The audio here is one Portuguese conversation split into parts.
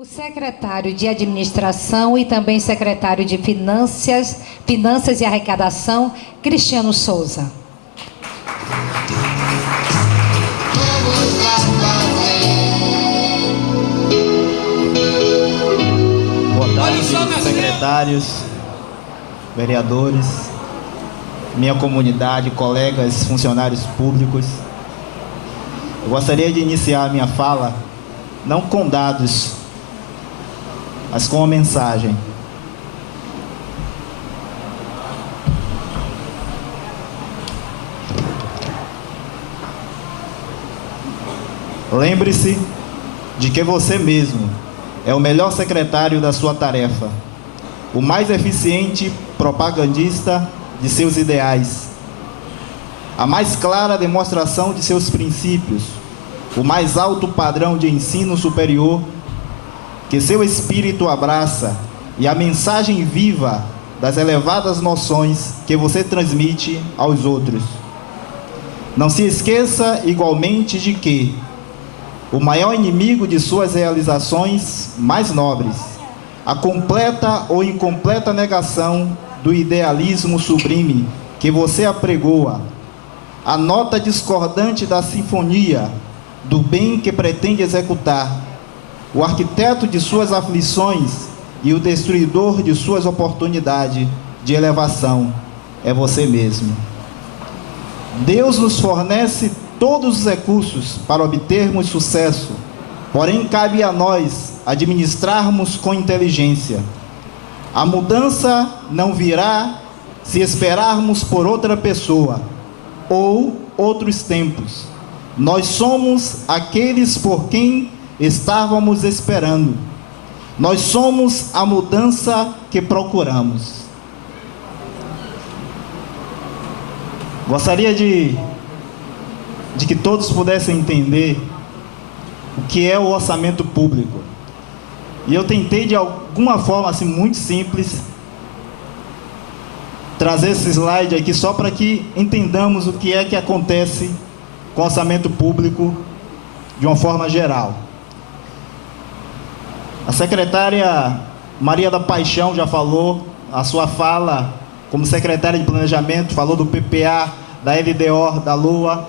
O secretário de Administração e também secretário de Finanças e Arrecadação, Cristiano Souza. Boa tarde, secretários, vereadores, minha comunidade, colegas, funcionários públicos. Eu gostaria de iniciar a minha fala não com dados, mas com uma mensagem. Lembre-se de que você mesmo é o melhor secretário da sua tarefa, o mais eficiente propagandista de seus ideais, a mais clara demonstração de seus princípios, o mais alto padrão de ensino superior que seu espírito abraça e a mensagem viva das elevadas noções que você transmite aos outros. Não se esqueça igualmente de que o maior inimigo de suas realizações mais nobres, a completa ou incompleta negação do idealismo sublime que você apregoa, a nota discordante da sinfonia do bem que pretende executar, o arquiteto de suas aflições e o destruidor de suas oportunidades de elevação é você mesmo. Deus nos fornece todos os recursos para obtermos sucesso, porém cabe a nós administrarmos com inteligência. A mudança não virá se esperarmos por outra pessoa ou outros tempos. Nós somos aqueles por quem estávamos esperando. Nós somos a mudança que procuramos. Gostaria de que todos pudessem entender o que é o orçamento público. E eu tentei de alguma forma assim muito simples trazer esse slide aqui só para que entendamos o que é que acontece com o orçamento público de uma forma geral. A secretária Maria da Paixão já falou, a sua fala como secretária de Planejamento, falou do PPA, da LDO, da LOA.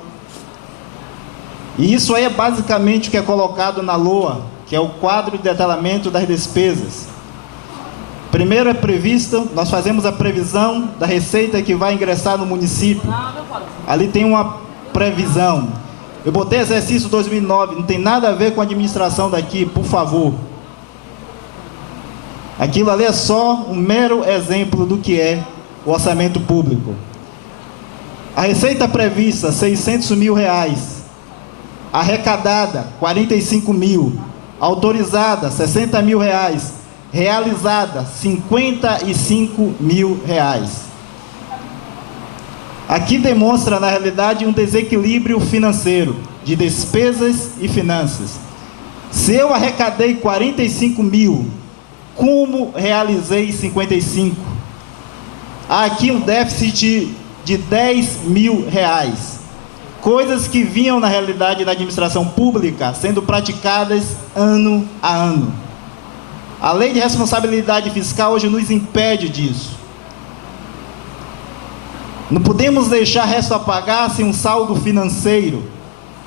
E isso aí é basicamente o que é colocado na LOA, que é o quadro de detalhamento das despesas. Primeiro é previsto, nós fazemos a previsão da receita que vai ingressar no município. Ali tem uma previsão. Eu botei exercício 2009, não tem nada a ver com a administração daqui, por favor. Aquilo ali é só um mero exemplo do que é o orçamento público. A receita prevista, R$600 mil. Arrecadada, 45 mil. Autorizada, R$60 mil. Realizada, R$55 mil. Aqui demonstra, na realidade, um desequilíbrio financeiro de despesas e finanças. Se eu arrecadei 45 mil, como realizei 55? Há aqui um déficit de R$10 mil. Coisas que vinham na realidade da administração pública sendo praticadas ano a ano. A lei de responsabilidade fiscal hoje nos impede disso. Não podemos deixar resto a pagar sem um saldo financeiro.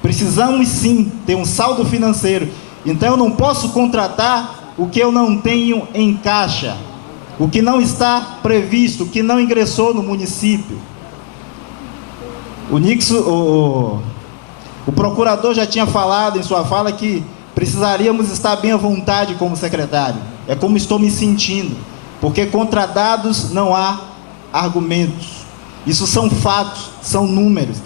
Precisamos sim ter um saldo financeiro. Então eu não posso contratar o que eu não tenho em caixa, o que não está previsto, o que não ingressou no município. O procurador já tinha falado em sua fala que precisaríamos estar bem à vontade como secretário. É como estou me sentindo, porque contra dados não há argumentos. Isso são fatos, são números.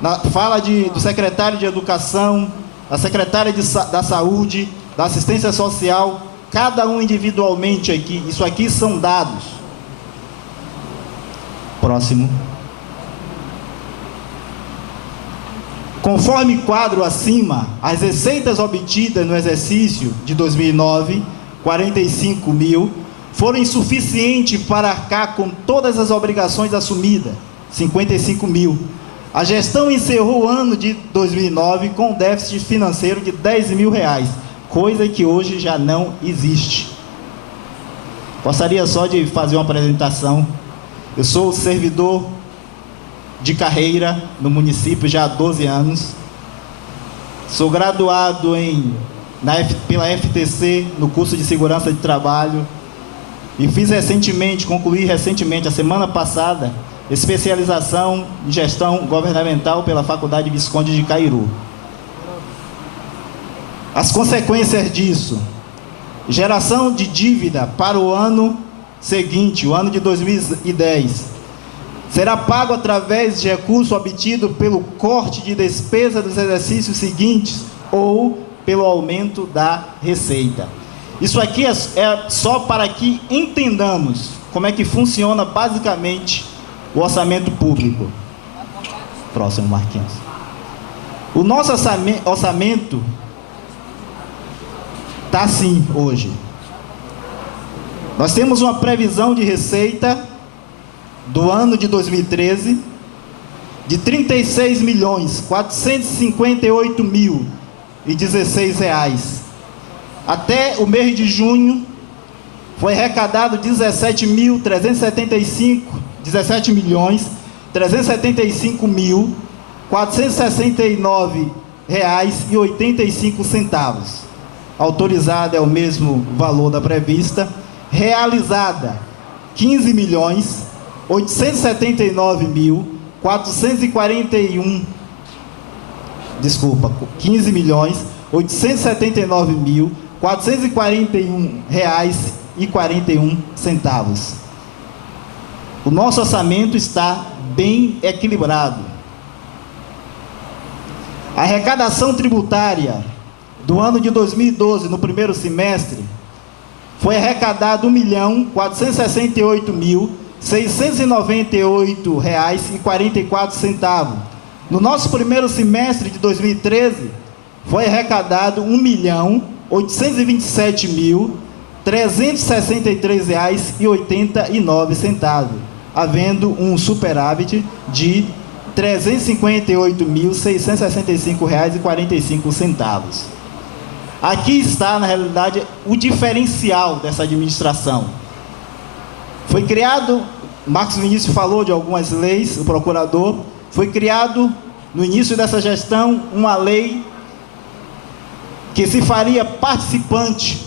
Na fala do secretário de Educação, da secretária da Saúde, da Assistência Social, cada um individualmente aqui, isso aqui são dados. Próximo. Conforme quadro acima, as receitas obtidas no exercício de 2009, 45 mil, foram insuficientes para arcar com todas as obrigações assumidas, 55 mil. A gestão encerrou o ano de 2009 com um déficit financeiro de R$10 mil, coisa que hoje já não existe. Gostaria só de fazer uma apresentação. Eu sou servidor de carreira no município já há 12 anos. Sou graduado pela FTC no curso de Segurança de Trabalho e concluí recentemente, a semana passada, especialização em Gestão Governamental pela Faculdade Visconde de Cairu. As consequências disso: geração de dívida para o ano seguinte, o ano de 2010. Será pago através de recurso obtido pelo corte de despesa dos exercícios seguintes ou pelo aumento da receita. Isso aqui é só para que entendamos como é que funciona basicamente o orçamento público. Próximo, Marquinhos. O nosso orçamento está assim hoje. Nós temos uma previsão de receita do ano de 2013 de R$ 36.458.016. Até o mês de junho foi arrecadado R$ 17.375.469,85. Autorizada é o mesmo valor da prevista. Realizada R$ 15.879.441. Desculpa, R$ 15.879.441,41. O nosso orçamento está bem equilibrado. A arrecadação tributária do ano de 2012, no primeiro semestre, foi arrecadado R$ 1.468.698,44. No nosso primeiro semestre de 2013, foi arrecadado R$ 1.827.363,89, havendo um superávit de R$ 358.665,45. Aqui está, na realidade, o diferencial dessa administração. Foi criado, Marcos Vinícius falou de algumas leis, o procurador, foi criado no início dessa gestão uma lei que se faria participante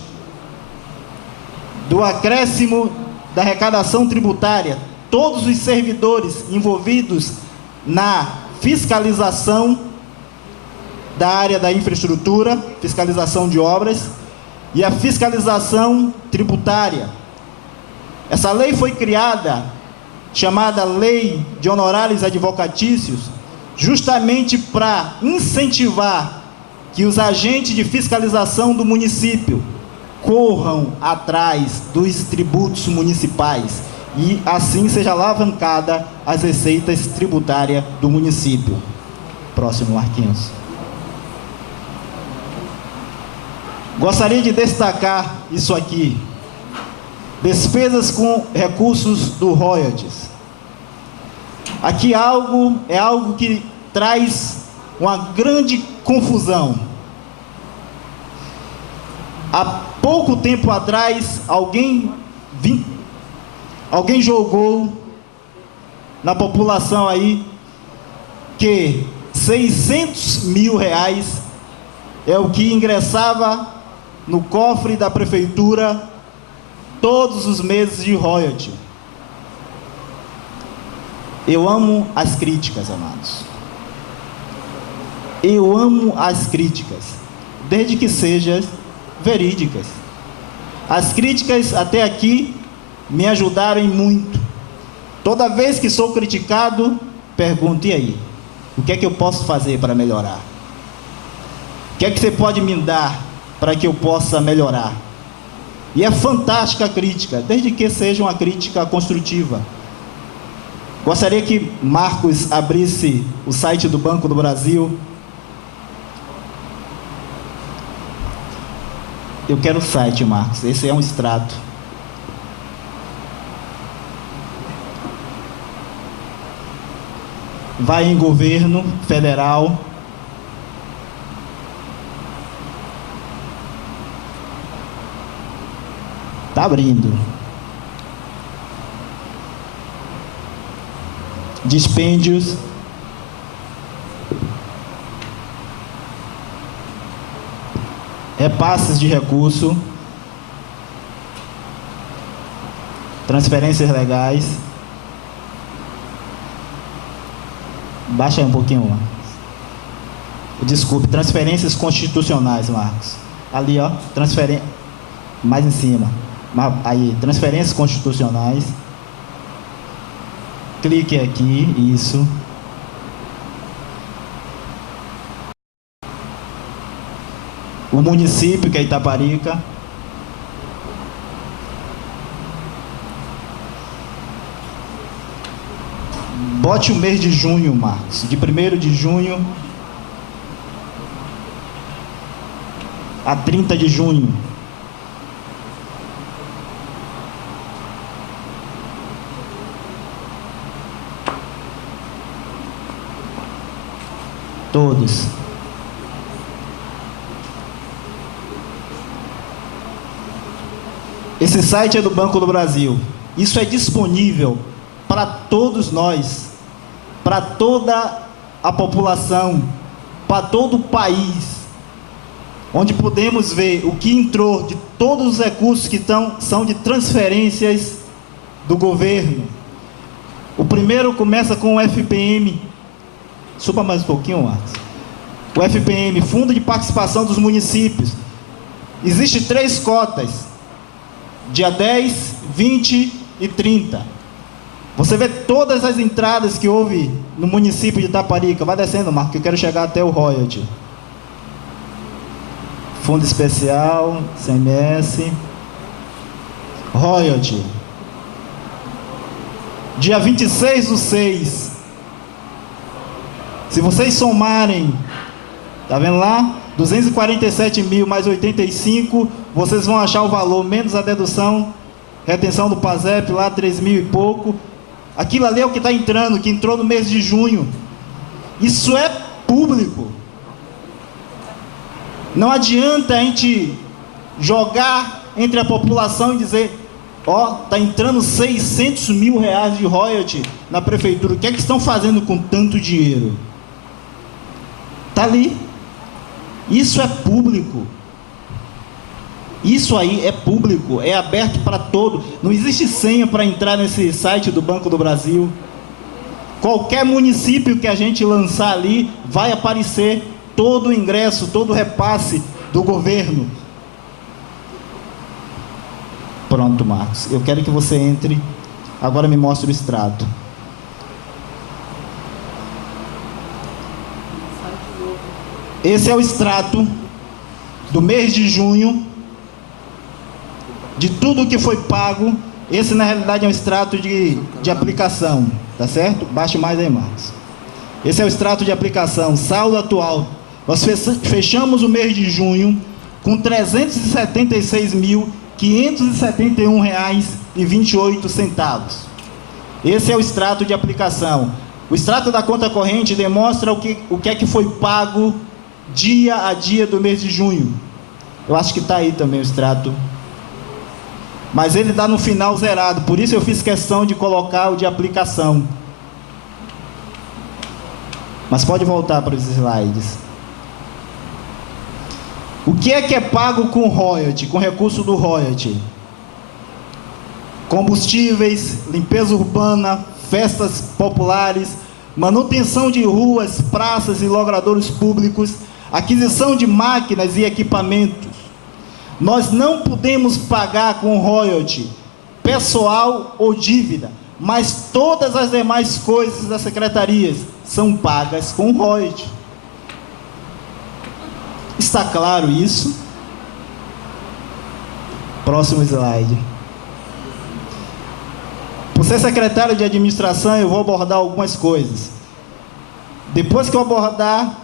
do acréscimo da arrecadação tributária, todos os servidores envolvidos na fiscalização da área da infraestrutura, fiscalização de obras e a fiscalização tributária. Essa lei foi criada, chamada Lei de Honorários Advocatícios, justamente para incentivar que os agentes de fiscalização do município corram atrás dos tributos municipais e assim seja alavancada as receitas tributárias do município. Próximo, Marquinhos. Gostaria de destacar isso aqui: despesas com recursos do royalties. Aqui é algo que traz uma grande confusão. Há pouco tempo atrás, alguém jogou na população aí que R$600 mil é o que ingressava no cofre da prefeitura todos os meses de royalty. Eu amo as críticas, amados. Eu amo as críticas, desde que sejam verídicas. As críticas até aqui me ajudaram muito. Toda vez que sou criticado, pergunto: e aí? O que é que eu posso fazer para melhorar? O que é que você pode me dar para que eu possa melhorar? E é fantástica a crítica, desde que seja uma crítica construtiva. Gostaria que Marcos abrisse o site do Banco do Brasil. Eu quero o site, Marcos. Esse é um extrato. Vai em governo federal. Está abrindo. Dispêndios. Repasses de recurso. Transferências legais. Baixa aí um pouquinho, Marcos. Desculpe, transferências constitucionais, Marcos. Ali, ó, mais em cima. Aí, transferências constitucionais. Clique aqui, isso. O município, que é Itaparica. Bote o mês de junho, Marcos. De 1º de junho a 30 de junho. Todos. Esse site é do Banco do Brasil. Isso é disponível para todos nós, para toda a população, para todo o país, onde podemos ver o que entrou de todos os recursos que são de transferências do governo. O primeiro começa com o FPM. Suba mais um pouquinho, Marcos. O FPM, Fundo de Participação dos Municípios. Existem 3 cotas, dia 10, 20 e 30. Você vê todas as entradas que houve no município de Itaparica. Vai descendo, Marcos, que eu quero chegar até o royalty. Fundo especial, CMS, royalty. Dia 26/6. Se vocês somarem, tá vendo lá? 247 mil mais 85, vocês vão achar o valor, menos a dedução, retenção do PASEP lá, 3 mil e pouco. Aquilo ali é o que está entrando, que entrou no mês de junho. Isso é público. Não adianta a gente jogar entre a população e dizer, ó, está entrando 600 mil reais de royalty na prefeitura. O que é que estão fazendo com tanto dinheiro? Está ali. Isso é público. Isso aí é público, é aberto para todo. Não existe senha para entrar nesse site do Banco do Brasil. Qualquer município que a gente lançar ali, vai aparecer todo o ingresso, todo o repasse do governo. Pronto, Marcos. Eu quero que você entre. Agora me mostre o extrato. Esse é o extrato do mês de junho, de tudo que foi pago. Esse, na realidade, é um extrato de aplicação, tá certo? Baixe mais aí, Marcos. Esse é o extrato de aplicação, saldo atual. Nós fechamos o mês de junho com R$ 376.571,28. Esse é o extrato de aplicação. O extrato da conta corrente demonstra o que é que foi pago dia a dia do mês de junho. Eu acho que está aí também o extrato. Mas ele dá no final zerado, por isso eu fiz questão de colocar o de aplicação. Mas pode voltar para os slides. O que é pago com royalty, com recurso do royalty? Combustíveis, limpeza urbana, festas populares, manutenção de ruas, praças e logradouros públicos, aquisição de máquinas e equipamentos. Nós não podemos pagar com royalty, pessoal ou dívida, mas todas as demais coisas das secretarias são pagas com royalty. Está claro isso? Próximo slide. Por ser secretário de administração, eu vou abordar algumas coisas. Depois que eu abordar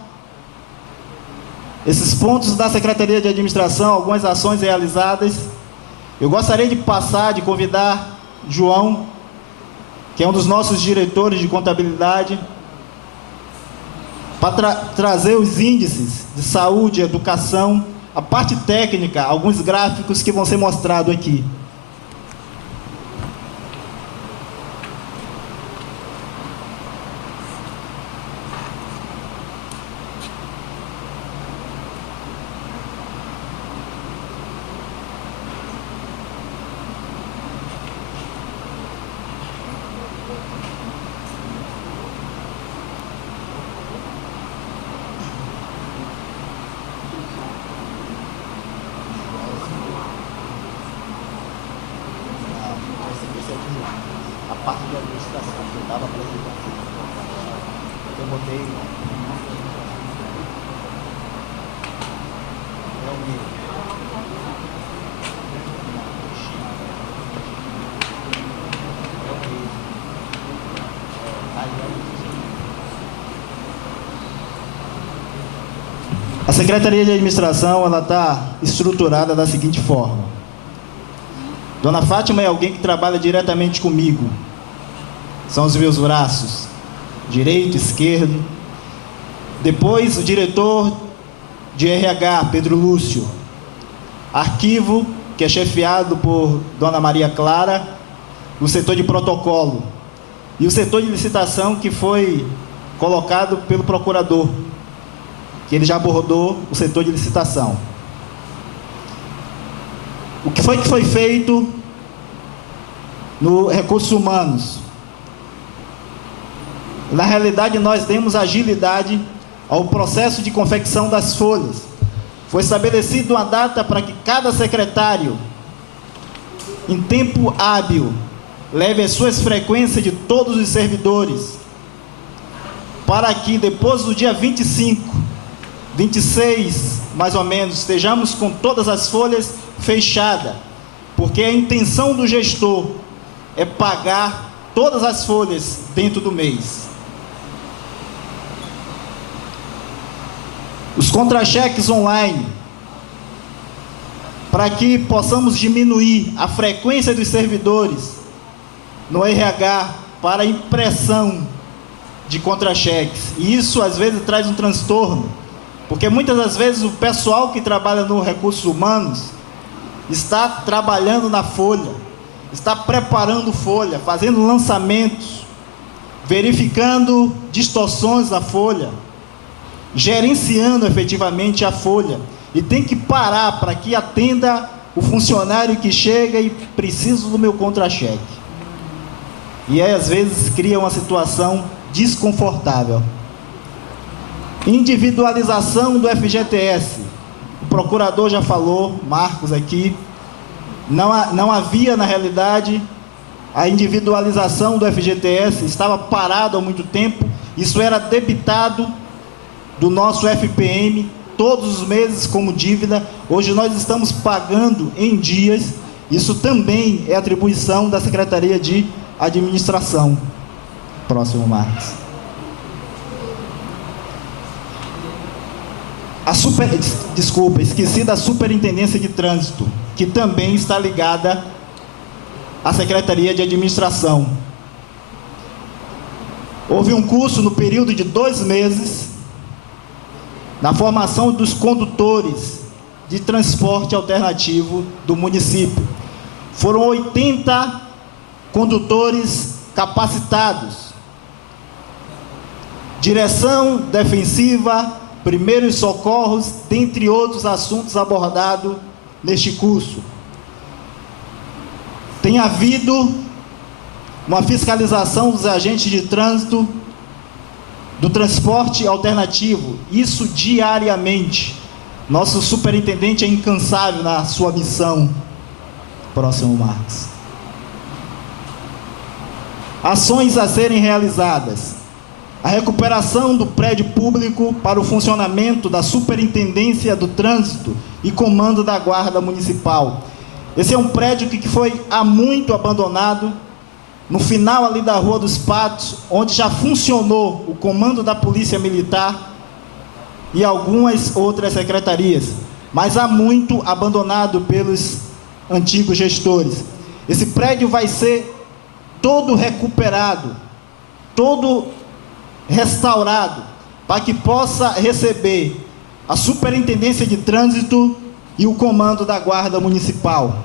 esses pontos da Secretaria de Administração, algumas ações realizadas, eu gostaria de convidar João, que é um dos nossos diretores de contabilidade, para trazer os índices de saúde, educação, a parte técnica, alguns gráficos que vão ser mostrados aqui. parte de administração que eu estava apresentando. Eu botei A Secretaria de Administração está estruturada da seguinte forma. Dona Fátima é alguém que trabalha diretamente comigo. São os meus braços, direito, esquerdo. Depois, o diretor de RH, Pedro Lúcio. Arquivo, que é chefiado por Dona Maria Clara. O setor de protocolo. E o setor de licitação, que foi colocado pelo procurador, que ele já abordou o setor de licitação. O que foi feito no Recursos Humanos? Na realidade, nós demos agilidade ao processo de confecção das folhas. Foi estabelecida uma data para que cada secretário, em tempo hábil, leve as suas frequências de todos os servidores, para que depois do dia 25, 26, mais ou menos, estejamos com todas as folhas fechadas, porque a intenção do gestor é pagar todas as folhas dentro do mês. Os contra-cheques online, para que possamos diminuir a frequência dos servidores no RH para impressão de contra-cheques. E isso às vezes traz um transtorno, porque muitas das vezes o pessoal que trabalha no Recursos Humanos está trabalhando na folha, está preparando folha, fazendo lançamentos, verificando distorções da folha, gerenciando efetivamente a folha, e tem que parar para que atenda o funcionário que chega e precisa do meu contra-cheque. E aí às vezes cria uma situação desconfortável. Individualização do FGTS. O procurador já falou, Marcos aqui, não havia na realidade a individualização do FGTS, estava parado há muito tempo, isso era debitado do nosso FPM todos os meses como dívida. Hoje nós estamos pagando em dias, isso também é atribuição da Secretaria de Administração. Próximo, Marcos. Esqueci da Superintendência de Trânsito, que também está ligada à Secretaria de Administração. Houve um curso no período de 2 meses, na formação dos condutores de transporte alternativo do município. Foram 80 condutores capacitados. Direção defensiva, primeiros socorros, dentre outros assuntos abordados neste curso. Tem havido uma fiscalização dos agentes de trânsito do transporte alternativo, isso diariamente. Nosso superintendente é incansável na sua missão. Próximo, Marcos. Ações a serem realizadas. A recuperação do prédio público para o funcionamento da Superintendência do Trânsito e Comando da Guarda Municipal. Esse é um prédio que foi há muito abandonado, no final ali da Rua dos Patos, onde já funcionou o Comando da Polícia Militar e algumas outras secretarias, mas há muito abandonado pelos antigos gestores. Esse prédio vai ser todo recuperado, todo restaurado, para que possa receber a Superintendência de Trânsito e o Comando da Guarda Municipal.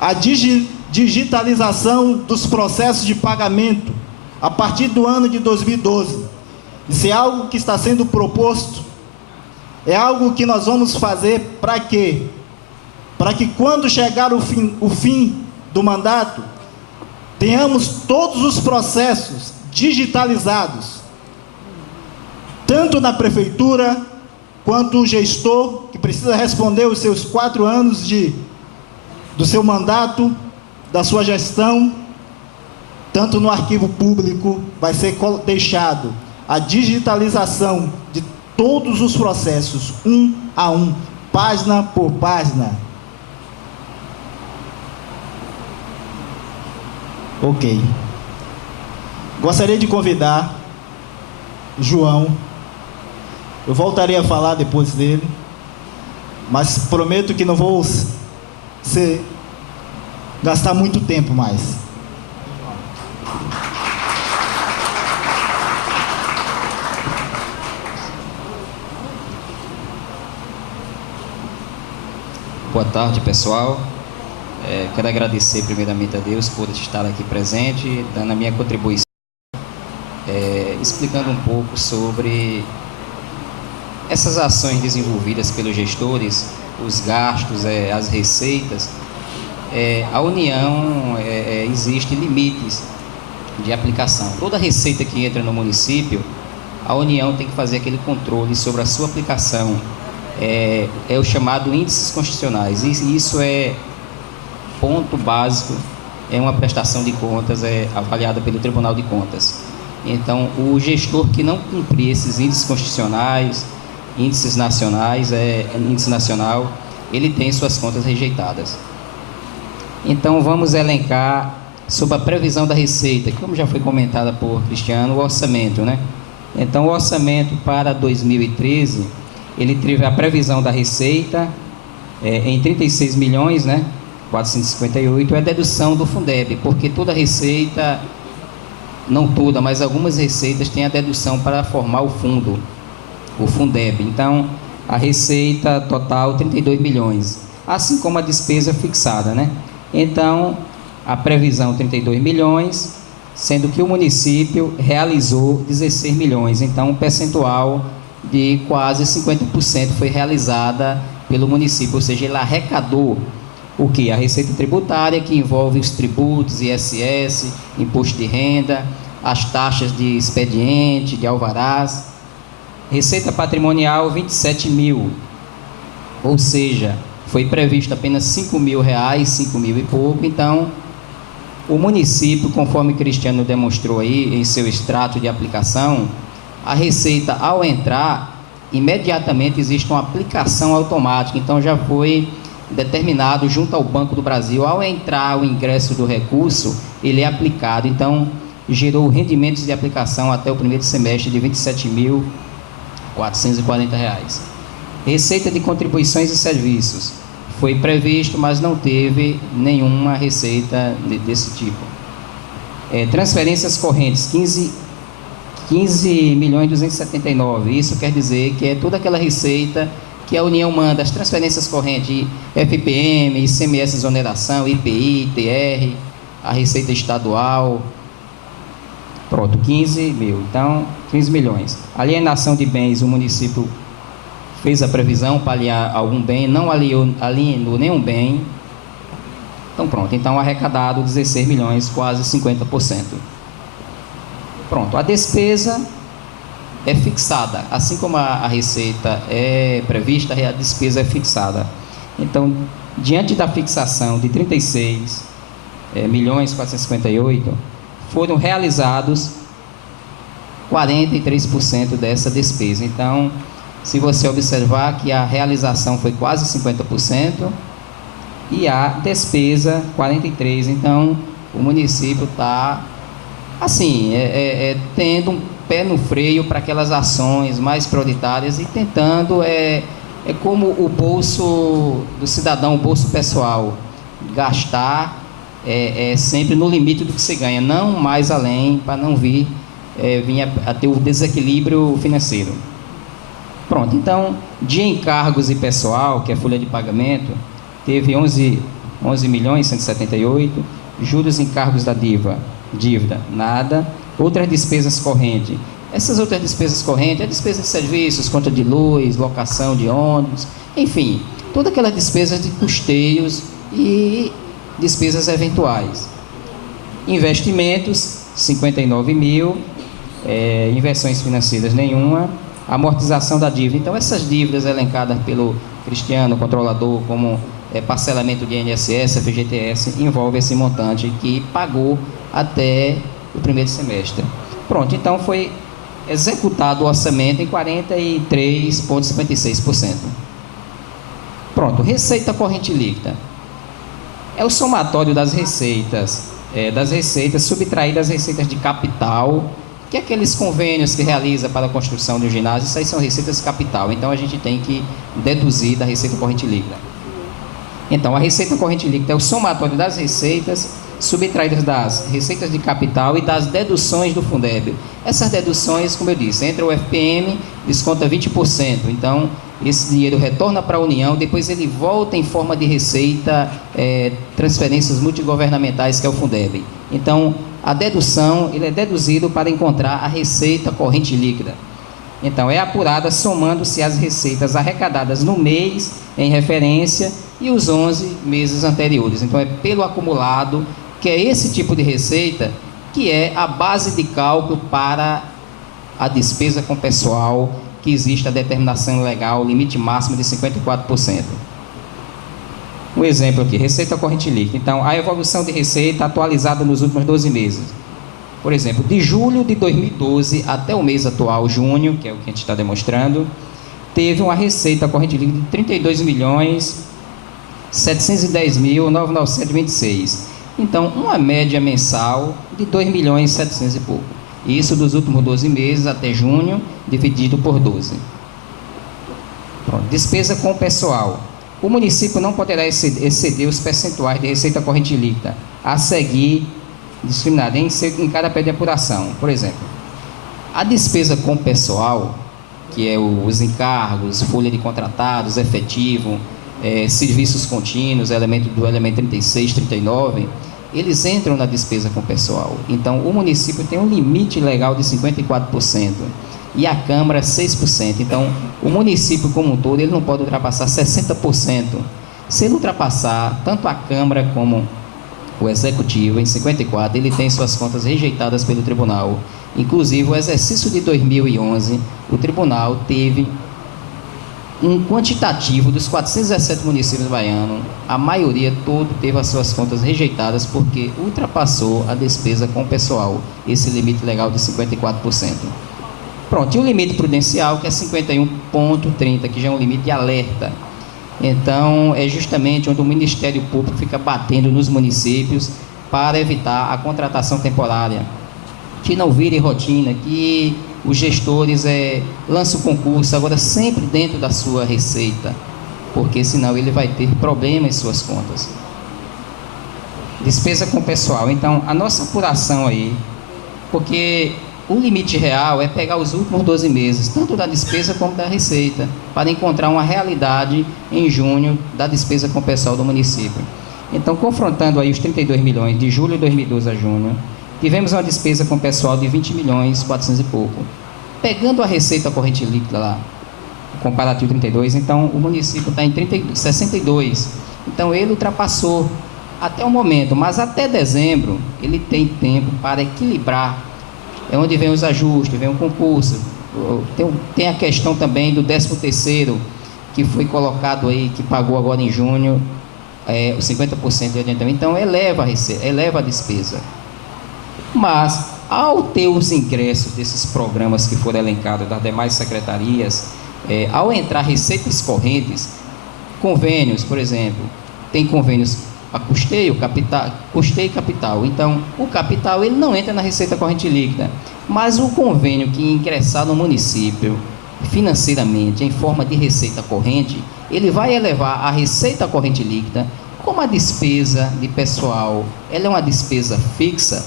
A digitalização dos processos de pagamento a partir do ano de 2012. Isso é algo que está sendo proposto, é algo que nós vamos fazer para quê? Para que quando chegar o fim do mandato, tenhamos todos os processos digitalizados, tanto na prefeitura, quanto o gestor, que precisa responder os seus 4 anos do seu mandato, da sua gestão, tanto no arquivo público, vai ser deixado a digitalização de todos os processos, um a um, página por página. Ok. Gostaria de convidar João. Eu voltarei a falar depois dele, mas prometo que não vou gastar muito tempo mais. Boa tarde, pessoal. Quero agradecer primeiramente a Deus por estar aqui presente, dando a minha contribuição, explicando um pouco sobre essas ações desenvolvidas pelos gestores, os gastos, as receitas. A União, existe limites de aplicação. Toda receita que entra no município, a União tem que fazer aquele controle sobre a sua aplicação. É o chamado índices constitucionais, e isso é ponto básico, é uma prestação de contas, avaliada pelo Tribunal de Contas. Então, o gestor que não cumprir esses índices constitucionais, índices nacionais, índice nacional, ele tem suas contas rejeitadas. Então, vamos elencar sobre a previsão da receita, que, como já foi comentada por Cristiano, o orçamento, né? Então, o orçamento para 2013, ele teve a previsão da receita em 36 milhões, né? 458, é a dedução do Fundeb, porque toda receita, não toda, mas algumas receitas têm a dedução para formar o fundo, o Fundeb. Então, a receita total 32 milhões, assim como a despesa fixada, né? Então, a previsão 32 milhões, sendo que o município realizou 16 milhões, então um percentual de quase 50% foi realizada pelo município, ou seja, ele arrecadou o que? A receita tributária, que envolve os tributos, ISS, imposto de renda, as taxas de expediente, de alvarás. Receita patrimonial, 27 mil, ou seja, foi previsto apenas 5 mil reais, 5 mil e pouco. Então, o município, conforme Cristiano demonstrou aí em seu extrato de aplicação, a receita, ao entrar, imediatamente existe uma aplicação automática. Então, já foi determinado junto ao Banco do Brasil, ao entrar o ingresso do recurso, ele é aplicado. Então, gerou rendimentos de aplicação até o primeiro semestre de R$ 27.440. Receita de contribuições e serviços. Foi previsto, mas não teve nenhuma receita desse tipo. Transferências correntes, 15.279. Isso quer dizer que é toda aquela receita que a União manda, as transferências correntes, FPM, ICMS exoneração, IPI, ITR, a receita estadual. Pronto, 15 mil. Então, 15 milhões. Alienação de bens, o município fez a previsão para aliar algum bem, não alienou nenhum bem. Então, pronto. Então, arrecadado 16 milhões, quase 50%. Pronto. A despesa é fixada. Assim como a receita é prevista, a despesa é fixada. Então, diante da fixação de 36 milhões 458, foram realizados 43% dessa despesa. Então, se você observar que a realização foi quase 50% e a despesa 43%, então o município está assim, tendo um pé no freio para aquelas ações mais prioritárias e tentando, como o bolso do cidadão, o bolso pessoal, gastar sempre no limite do que se ganha, não mais além, para não vir a ter o desequilíbrio financeiro. Pronto, então, de encargos e pessoal, que é a folha de pagamento, teve 11 milhões 178, juros e encargos da dívida, nada. Outras despesas correntes. Essas outras despesas correntes é despesa de serviços, conta de luz, locação de ônibus, enfim, todas aquelas despesas de custeios e despesas eventuais. Investimentos, 59 mil, inversões financeiras nenhuma, amortização da dívida. Então, essas dívidas elencadas pelo Cristiano, controlador, como parcelamento de INSS, FGTS, envolve esse montante que pagou até o primeiro semestre. Pronto, então foi executado o orçamento em 43,56%. Pronto, receita corrente líquida. É o somatório das receitas subtraídas das receitas de capital, que é aqueles convênios que realiza para a construção de um ginásio, isso aí são receitas de capital, então a gente tem que deduzir da receita corrente líquida. Então, a receita corrente líquida é o somatório das receitas subtraídas das receitas de capital e das deduções do Fundeb. Essas deduções, como eu disse, entra o FPM, desconta 20%, então esse dinheiro retorna para a União, depois ele volta em forma de receita, transferências multigovernamentais, que é o Fundeb. Então, a dedução, ele é deduzido para encontrar a receita corrente líquida. Então, é apurada somando-se as receitas arrecadadas no mês em referência e os 11 meses anteriores. Então, é pelo acumulado, que é esse tipo de receita que é a base de cálculo para a despesa com pessoal, que existe a determinação legal, limite máximo de 54%. Um exemplo aqui, receita corrente líquida. Então, a evolução de receita atualizada nos últimos 12 meses. Por exemplo, de julho de 2012 até o mês atual, junho, que é o que a gente está demonstrando, teve uma receita corrente líquida de 32.710.926. Então, uma média mensal de 2.700.000 e pouco. Isso dos últimos 12 meses até junho, dividido por 12. Pronto. Despesa com o pessoal. O município não poderá exceder os percentuais de receita corrente líquida a seguir discriminado em cada pé de apuração. Por exemplo, a despesa com o pessoal, que é os encargos, folha de contratados, efetivo, serviços contínuos, do elemento 36, 39, eles entram na despesa com o pessoal. Então, o município tem um limite legal de 54% e a Câmara 6%. Então, o município como um todo, ele não pode ultrapassar 60%. Se ele ultrapassar tanto a Câmara como o Executivo em 54%, ele tem suas contas rejeitadas pelo Tribunal. Inclusive, o exercício de 2011, o Tribunal teve um quantitativo dos 417 municípios baianos, a maioria todo teve as suas contas rejeitadas porque ultrapassou a despesa com o pessoal, esse limite legal de 54%. Pronto, e o limite prudencial, que é 51,30, que já é um limite de alerta. Então, é justamente onde o Ministério Público fica batendo nos municípios para evitar a contratação temporária, que não vire rotina, que os gestores lançam o concurso, agora sempre dentro da sua receita, porque senão ele vai ter problema em suas contas. Despesa com pessoal. Então, a nossa apuração aí, porque o limite real é pegar os últimos 12 meses, tanto da despesa como da receita, para encontrar uma realidade em junho da despesa com pessoal do município. Então, confrontando aí os 32 milhões de julho de 2012 a junho, tivemos uma despesa com pessoal de 20.400.000 e pouco. Pegando a receita corrente líquida lá, comparativo 32, então o município está em 62. Então ele ultrapassou até o momento, mas até dezembro ele tem tempo para equilibrar. É onde vem os ajustes, vem o concurso. Tem a questão também do 13º, que foi colocado aí, que pagou agora em junho, os 50% de adiantamento. Então eleva a receita, eleva a despesa. Mas, ao ter os ingressos desses programas que foram elencados das demais secretarias, ao entrar receitas correntes, convênios, por exemplo, tem convênios para custeio e capital. Então, o capital ele não entra na receita corrente líquida, mas o convênio que ingressar no município financeiramente em forma de receita corrente, ele vai elevar a receita corrente líquida. Como a despesa de pessoal ela é uma despesa fixa,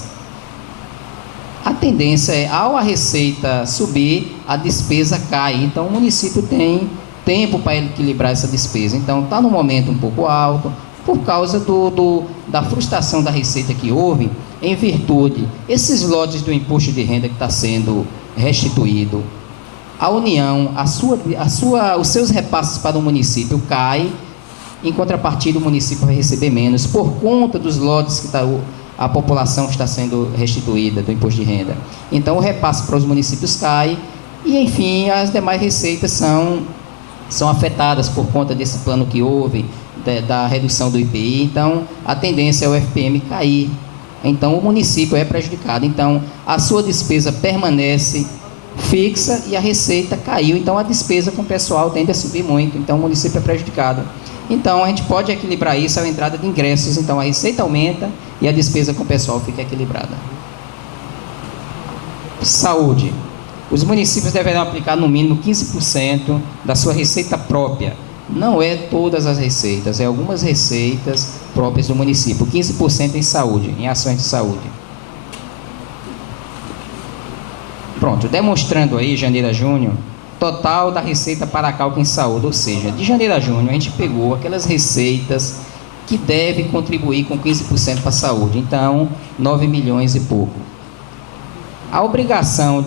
a tendência é, ao a receita subir, a despesa cai. Então, o município tem tempo para equilibrar essa despesa. Então, está no momento um pouco alto, por causa da frustração da receita que houve, em virtude, esses lotes do imposto de renda que está sendo restituído, a União, os seus repasses para o município caem, em contrapartida, o município vai receber menos, por conta dos lotes que a população está sendo restituída do imposto de renda. Então, o repasse para os municípios cai e, enfim, as demais receitas são afetadas por conta desse plano que houve, da redução do IPI, então a tendência é o FPM cair. Então o município é prejudicado. Então a sua despesa permanece fixa e a receita caiu. Então a despesa com o pessoal tende a subir muito. Então o município é prejudicado. Então a gente pode equilibrar isso ao entrada de ingressos. Então a receita aumenta e a despesa com o pessoal fica equilibrada. Saúde. Os municípios deverão aplicar no mínimo 15% da sua receita própria. Não é todas as receitas, é algumas receitas próprias do município. 15% em saúde, em ações de saúde. Pronto, demonstrando aí, janeiro a junho, total da receita para cálculo em saúde. Ou seja, de janeiro a junho, a gente pegou aquelas receitas que devem contribuir com 15% para a saúde. Então, 9 milhões e pouco. A obrigação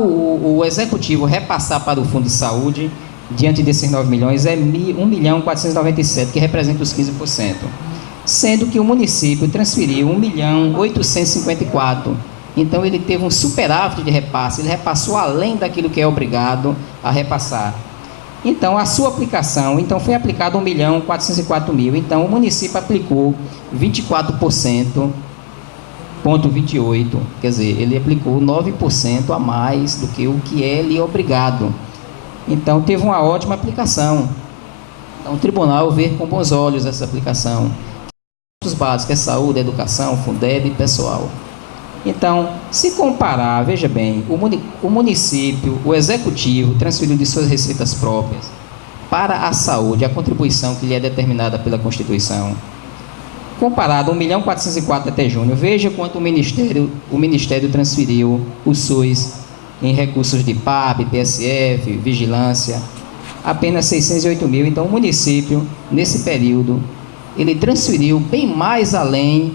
o executivo repassar para o Fundo de Saúde, diante desses 9 milhões, é 1.497.000, que representa os 15%. Sendo que o município transferiu 1.854.000. Então, ele teve um superávit de repasse, ele repassou além daquilo que é obrigado a repassar. Então, a sua aplicação, foi aplicado 1.404.000. Então, o município aplicou 24%, 0,28, quer dizer, ele aplicou 9% a mais do que o que é lhe obrigado. Então, teve uma ótima aplicação. Então, o tribunal vê com bons olhos essa aplicação. Os básicos é saúde, educação, Fundeb e pessoal. Então, se comparar, veja bem, o município, o executivo transferiu de suas receitas próprias para a saúde a contribuição que lhe é determinada pela Constituição. Comparado a 1.404.000 até junho, veja quanto o Ministério transferiu o SUS em recursos de PAB, PSF, vigilância, apenas 608.000. Então, o município, nesse período, ele transferiu bem mais além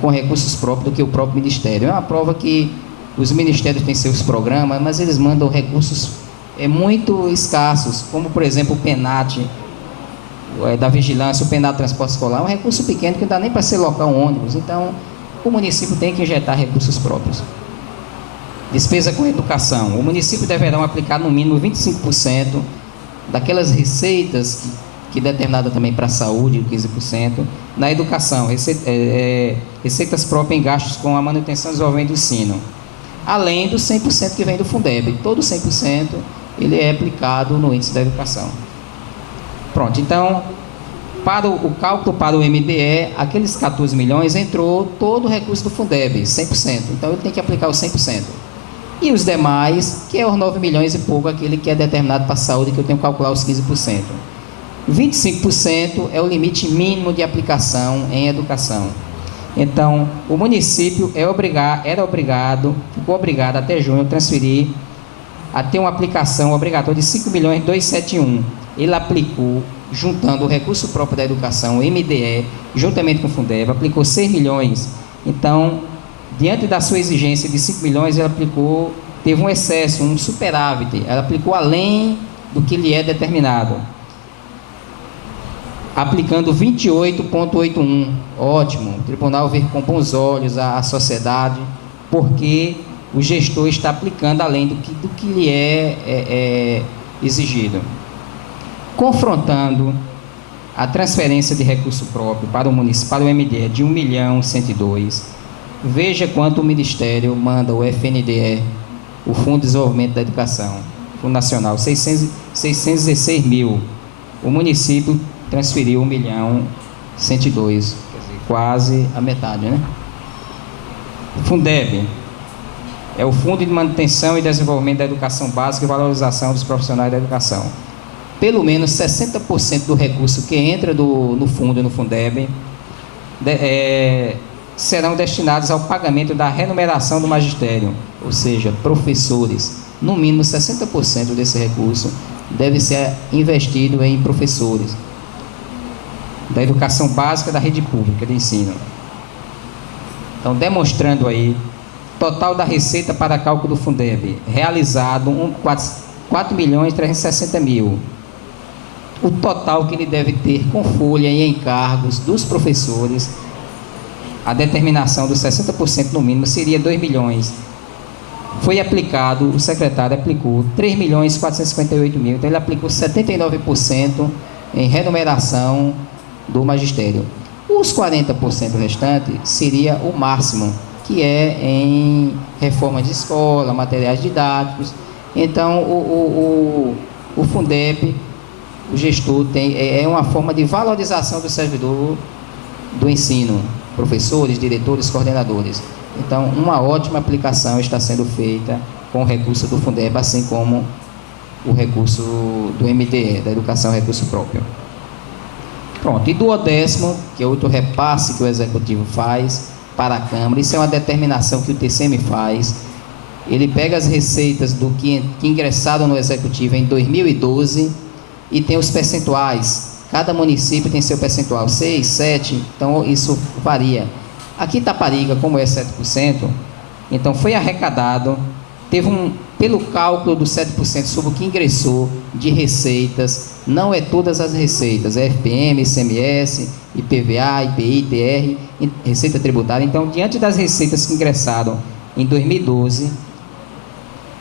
com recursos próprios do que o próprio Ministério. É uma prova que os ministérios têm seus programas, mas eles mandam recursos muito escassos, como, por exemplo, o PENAT, da vigilância, o PENAT Transporte Escolar, é um recurso pequeno que não dá nem para ser local um ônibus. Então, o município tem que injetar recursos próprios. Despesa com educação. O município deverá aplicar no mínimo 25% daquelas receitas que é determinada também para a saúde, 15%, na educação, receitas próprias em gastos com a manutenção e desenvolvimento do ensino, além dos 100% que vem do Fundeb. Todo 100% ele é aplicado no índice da educação. Pronto, então, para o cálculo para o MDE, aqueles 14 milhões entrou todo o recurso do Fundeb, 100%. Então, ele tem que aplicar os 100%. E os demais, que é os 9 milhões e pouco, aquele que é determinado para a saúde, que eu tenho que calcular os 15%. 25% é o limite mínimo de aplicação em educação. Então, o município ficou obrigado até junho a transferir, a ter uma aplicação obrigatória de 5.271.000. Ele aplicou, juntando o recurso próprio da educação, o MDE, juntamente com o Fundeb, aplicou 6 milhões. Então, diante da sua exigência de 5 milhões, ele aplicou, teve um excesso, um superávit, ela aplicou além do que lhe é determinado, aplicando 28,81. Ótimo, o tribunal vê com bons olhos a sociedade, porque o gestor está aplicando além do que lhe é exigido. Confrontando a transferência de recurso próprio para o município, para o MDE de 1.102.000, veja quanto o Ministério manda o FNDE, o Fundo de Desenvolvimento da Educação, Fundo Nacional, 616.000. O município transferiu 1.102.000, quer dizer, quase a metade, né? Fundeb é o Fundo de Manutenção e Desenvolvimento da Educação Básica e Valorização dos Profissionais da Educação. Pelo menos 60% do recurso que entra no fundo e no Fundeb serão destinados ao pagamento da remuneração do magistério, ou seja, professores. No mínimo 60% desse recurso deve ser investido em professores da educação básica da rede pública de ensino. Então, demonstrando aí, total da receita para cálculo do Fundeb, realizado 4.360.000. O total que ele deve ter com folha e encargos dos professores, a determinação dos 60% no mínimo seria 2 milhões. Foi aplicado, o secretário aplicou 3.458.000, então ele aplicou 79% em remuneração do magistério. Os 40% restantes seria o máximo, que é em reforma de escola, materiais didáticos. Então, o Fundeb, o gestor, é uma forma de valorização do servidor do ensino, professores, diretores, coordenadores. Então, uma ótima aplicação está sendo feita com o recurso do Fundeb, assim como o recurso do MDE, da Educação Recurso Próprio. Pronto, e do 10º, que é outro repasse que o Executivo faz para a Câmara, isso é uma determinação que o TCM faz. Ele pega as receitas do que ingressaram no Executivo em 2012 e tem os percentuais. Cada município tem seu percentual, 6, 7, então isso varia. Aqui em Itaparica, como é 7%, então foi arrecadado, pelo cálculo dos 7% sobre o que ingressou de receitas, não é todas as receitas, é FPM, ICMS, IPVA, IPI, ITR, Receita Tributária. Então, diante das receitas que ingressaram em 2012,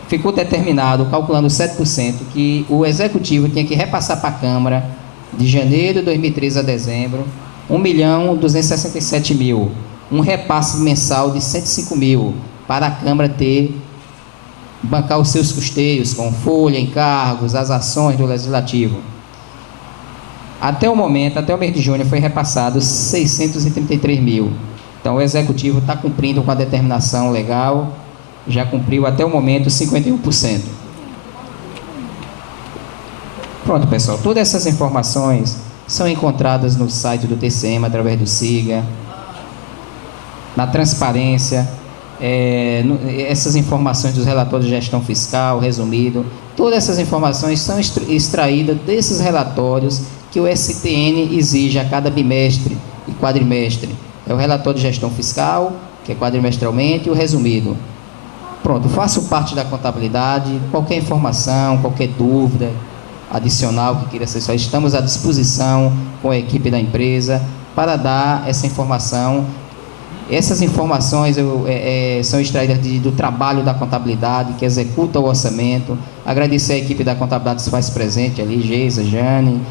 ficou determinado, calculando 7%, que o Executivo tinha que repassar para a Câmara, de janeiro de 2013 a dezembro, 1.267.000, um repasse mensal de 105 mil, para a Câmara bancar os seus custeios, com folha, encargos, as ações do Legislativo. Até o momento, até o mês de junho, foi repassado 633 mil. Então, o Executivo está cumprindo com a determinação legal, já cumpriu até o momento 51%. Pronto, pessoal, todas essas informações são encontradas no site do TCM, através do SIGA, na transparência, essas informações dos relatórios de gestão fiscal, resumido, todas essas informações são extraídas desses relatórios que o STN exige a cada bimestre e quadrimestre. É o relatório de gestão fiscal, que é quadrimestralmente, e o resumido. Pronto, faço parte da contabilidade, qualquer informação, qualquer dúvida adicional que queira acessar, estamos à disposição com a equipe da empresa para dar essa informação. Essas informações são extraídas do trabalho da contabilidade, que executa o orçamento. Agradecer a equipe da contabilidade que se faz presente ali, Geisa, Jane,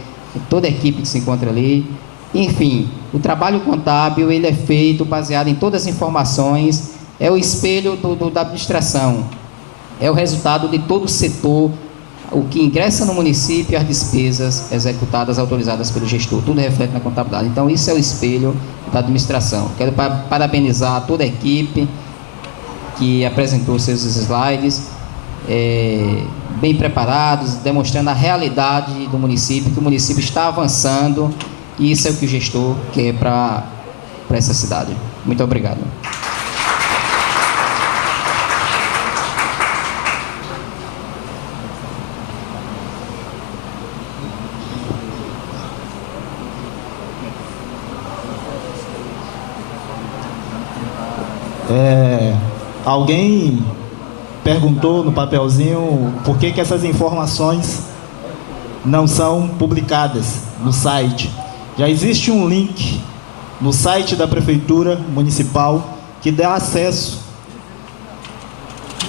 toda a equipe que se encontra ali. Enfim, o trabalho contábil ele é feito baseado em todas as informações, é o espelho da administração, é o resultado de todo o setor, o que ingressa no município e as despesas executadas, autorizadas pelo gestor, tudo reflete na contabilidade. Então, isso é o espelho da administração. Quero parabenizar toda a equipe que apresentou seus slides, bem preparados, demonstrando a realidade do município, que o município está avançando, e isso é o que o gestor quer para essa cidade. Muito obrigado. Alguém perguntou no papelzinho por que essas informações não são publicadas no site. Já existe um link no site da Prefeitura Municipal que dá acesso.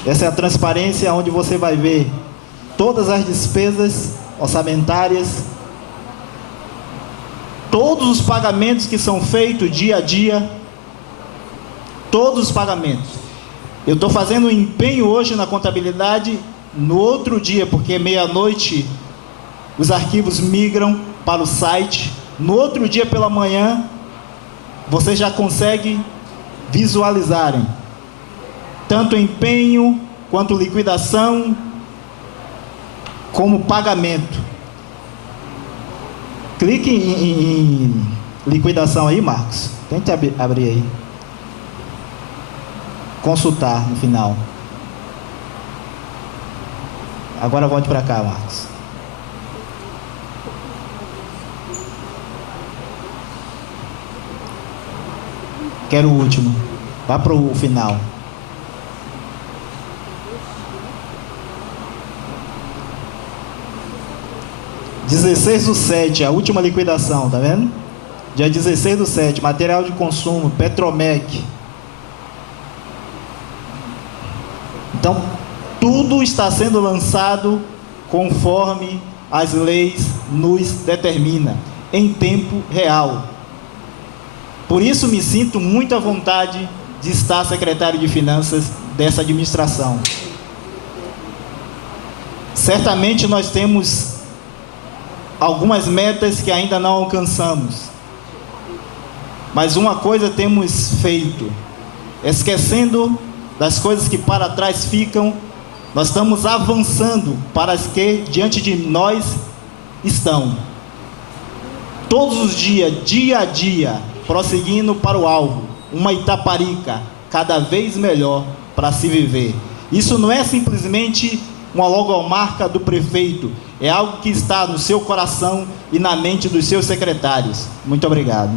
Essa é a transparência, onde você vai ver todas as despesas orçamentárias, todos os pagamentos que são feitos dia a dia, todos os pagamentos. Eu estou fazendo um empenho hoje na contabilidade, no outro dia, porque meia-noite os arquivos migram para o site. No outro dia pela manhã, você já consegue visualizarem tanto empenho, quanto liquidação, como pagamento. Clique em liquidação aí, Marcos. Tente abrir aí. Consultar no final. Agora volte para cá, Marcos. Quero o último. Vá para o final. (16/7), a última liquidação, tá vendo? Dia 16/7, material de consumo, Petromec. Então, tudo está sendo lançado conforme as leis nos determina, em tempo real. Por isso me sinto muito à vontade de estar secretário de Finanças dessa administração. Certamente nós temos algumas metas que ainda não alcançamos, mas uma coisa temos feito: esquecendo das coisas que para trás ficam, nós estamos avançando para as que diante de nós estão. Todos os dias, dia a dia, prosseguindo para o alvo, uma Itaparica cada vez melhor para se viver. Isso não é simplesmente uma logomarca do prefeito, é algo que está no seu coração e na mente dos seus secretários. Muito obrigado.